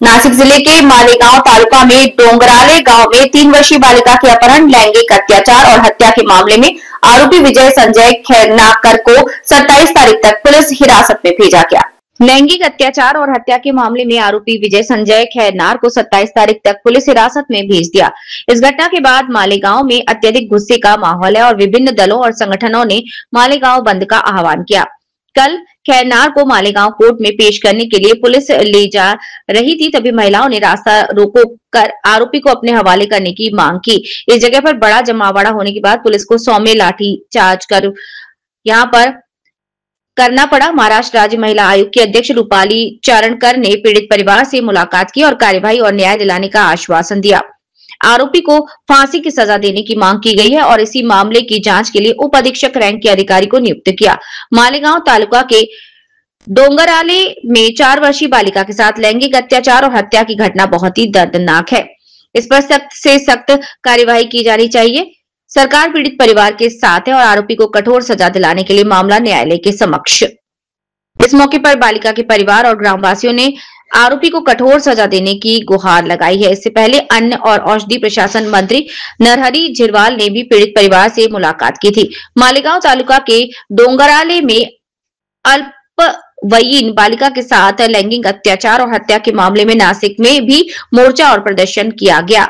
नासिक जिले के मालेगांव तालुका में डोंगराले गांव में 3 वर्षीय बालिका के अपहरण, लैंगिक अत्याचार और हत्या के मामले में आरोपी विजय संजय खैरनार को 27 तारीख तक पुलिस हिरासत में भेजा गया। लैंगिक अत्याचार और हत्या के मामले में आरोपी विजय संजय खैरनार को 27 तारीख तक पुलिस हिरासत में भेज दिया। इस घटना के बाद मालेगांव में अत्यधिक गुस्से का माहौल है और विभिन्न दलों और संगठनों ने मालेगांव बंद का आह्वान किया। कल खैरनार को मालेगांव कोर्ट में पेश करने के लिए पुलिस ले जा रही थी, तभी महिलाओं ने रास्ता रोको कर आरोपी को अपने हवाले करने की मांग की। इस जगह पर बड़ा जमावड़ा होने के बाद पुलिस को सौम्य लाठी चार्ज कर यहां पर करना पड़ा। महाराष्ट्र राज्य महिला आयोग की अध्यक्ष रूपाली चारणकर ने पीड़ित परिवार से मुलाकात की और कार्यवाही और न्याय दिलाने का आश्वासन दिया। आरोपी को फांसी की सजा देने की मांग की गई है और इसी मामले की जांच के लिए उप अधीक्षक रैंक के अधिकारी को नियुक्त किया। मालेगांव तालुका के डोंगराले में 4 वर्षीय बालिका के साथ लैंगिक अत्याचार और हत्या की घटना बहुत ही दर्दनाक है। इस पर सख्त से सख्त कार्यवाही की जानी चाहिए। सरकार पीड़ित परिवार के साथ है और आरोपी को कठोर सजा दिलाने के लिए मामला न्यायालय के समक्ष। इस मौके पर बालिका के परिवार और ग्रामवासियों ने आरोपी को कठोर सजा देने की गुहार लगाई है। इससे पहले अन्न और औषधि प्रशासन मंत्री नरहरी झिरवाल ने भी पीड़ित परिवार से मुलाकात की थी। मालेगांव तालुका के डोंगराले में अल्पवयीन बालिका के साथ लैंगिक अत्याचार और हत्या के मामले में नासिक में भी मोर्चा और प्रदर्शन किया गया।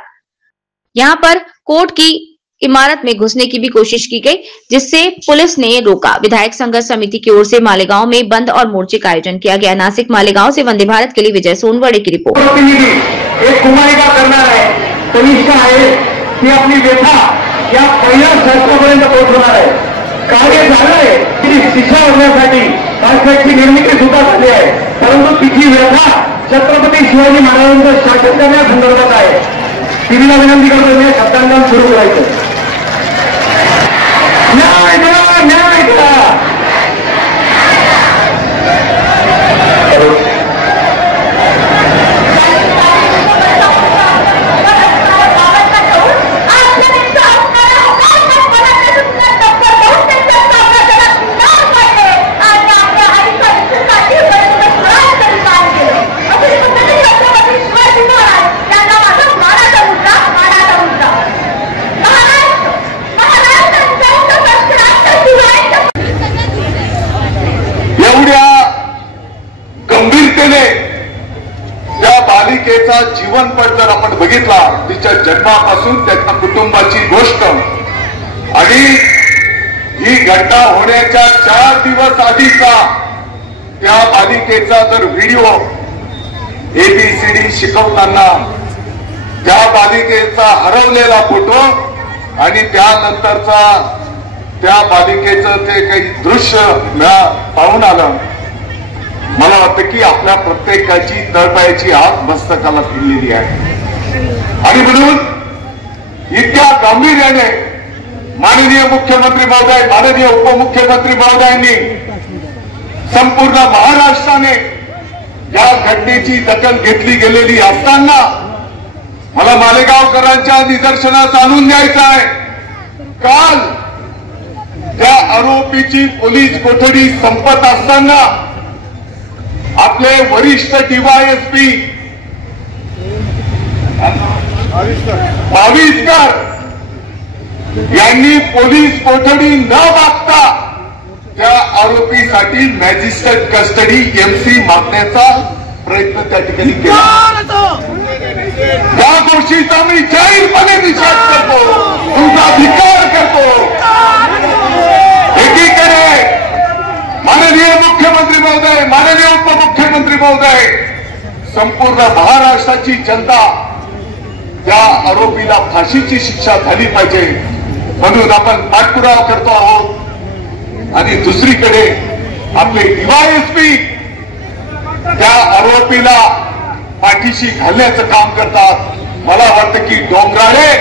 यहाँ पर कोर्ट की इमारत में घुसने की भी कोशिश की गई, जिससे पुलिस ने रोका। विधायक संघर्ष समिति की ओर से मालेगांव में बंद और मोर्चे का आयोजन किया गया। नासिक मालेगांव से वंदे भारत के लिए विजय सोनवड़े की रिपोर्ट। एक कुमारिका करणार आहे, तनिष्का आहे ती आपली व्यथा या पहिल्या शास्त्रापर्यंत पोहोचवणार आहे। कार्य झालं आहे, ती शिक्षा होण्यासाठी कायद्याची निर्मिती सुद्धा झाली आहे, परंतु तिची व्यथा छत्रपती शिवाजी महाराजांचं शासन करण्यासंदर्भात आहे। टीव्हीला विनंती करतो मी शब्दांकन सुरू करायचं। न्याय द्या, न्याय द्या। त्या बालिकेचा जीवनपट जर आपण बघितला, तिच्या जन्मापासून त्याच्या कुटुंबाची गोष्ट आणि ही घटना होण्याच्या 4 दिवस आधीचा त्या बालिकेचा जर व्हिडिओ ABCD शिकवताना त्या बालिकेचा हरवलेला फोटो आणि त्यानंतरचा त्या बालिकेचं ते काही दृश्य पाहून आलं, मला वाटतं की आपल्या प्रत्येकाची तळपायाची आग मस्तकाला फिरलेली आहे। आणि म्हणून इतक्या गांभीर्याने माननीय मुख्यमंत्री महोदय, माननीय उपमुख्यमंत्री महोदयांनी संपूर्ण महाराष्ट्राने या घटनेची दखल घेतली गेलेली असताना मला मालेगावकरांच्या निदर्शनास आणून द्यायचं आहे। काल त्या आरोपीची पोलीस कोठडी संपत असताना आपले वरिष्ठ DYSP भाविस्कर यांनी पोलीस कोठडी न मागता त्या आरोपीसाठी मॅजिस्ट्रेट कस्टडी MC मागण्याचा प्रयत्न त्या ठिकाणी केला। त्या गोष्टीचा मी जाहीरपणे निषेध करतो, तुमचा धिक्कार करतो। एकीकडे माननीय मुख्यमंत्री महोदय, माननीय उपमुख्यमंत्री महोदय, संपूर्ण महाराष्ट्राची जनता त्या आरोपीला फाशीची शिक्षा झाली पाहिजे म्हणून आपण पाठपुरावा करतो आहोत। आणि दुसरीकडे आपले DYSP त्या आरोपीला पाठीशी घालण्याचं काम करतात। मला वाटतं की डोंगराळे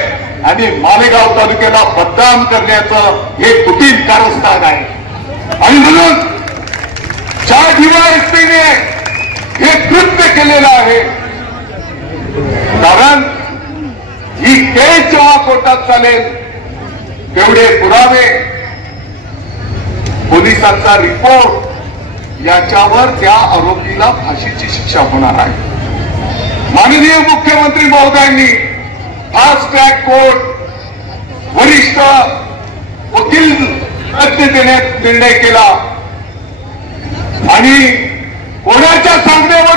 आणि मालेगाव तालुक्याला बदनाम करण्याचं हे कुटील कारस्थान आहे आणि म्हणून ज्या DYSPने हे कृत्य केलेलं आहे, कारण ही केस जेव्हा कोर्टात चालेल तेवढे पुरावे, पोलिसांचा रिपोर्ट याच्यावर त्या आरोपीला फाशीची शिक्षा होणार आहे। माननीय मुख्यमंत्री महोदयांनी फास्ट ट्रॅक कोर्ट वरिष्ठ वकील तज्ञ देण्यात निर्णय केला आणि कोणाच्या सांगण्यावर